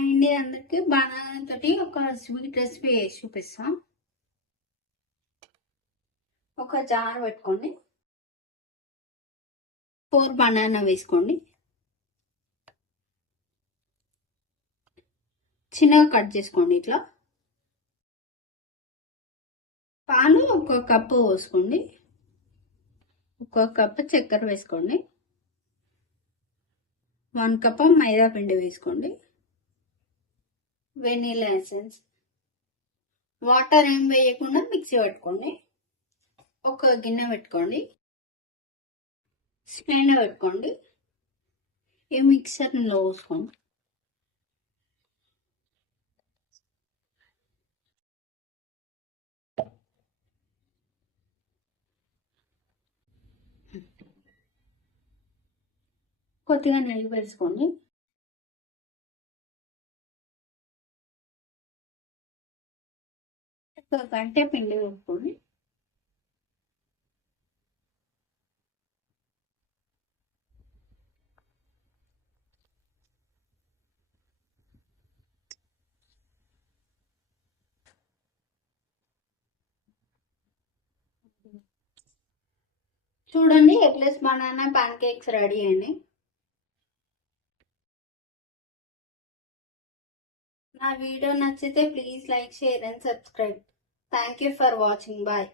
And అందరికి banana తోటి ఒక స్వీట్ రెసిపీ వేసి చూపిస్తాం. ఒక జార్ పెట్టుకోండి, 4 బనానా వేసుకోండి, చిన్నగా కట్ చేసుకోండి. ఇట్లా పాలు 1 కప్పు పోసుకోండి, 1 కప్పు చక్కెర వేసుకోండి, 1 కప్ మైదా పిండి వేసుకోండి, వెనీలా ఎసెన్స్, వాటర్ ఏం వేయకుండా మిక్సీ పెట్టుకోండి. ఒక గిన్నె పెట్టుకోండి, స్టాండ్ పెట్టుకోండి, ఈ మిక్సర్లో పోసుకోండి. కొద్దిగా నెయ్యి వేసుకోండి. ఒక గంట పిండి పెట్టుకోండి. చూడండి, eggless banana pancakes ready అయ్యింది. నా వీడియో నచ్చితే please like, share and subscribe. Thank you for watching. Bye.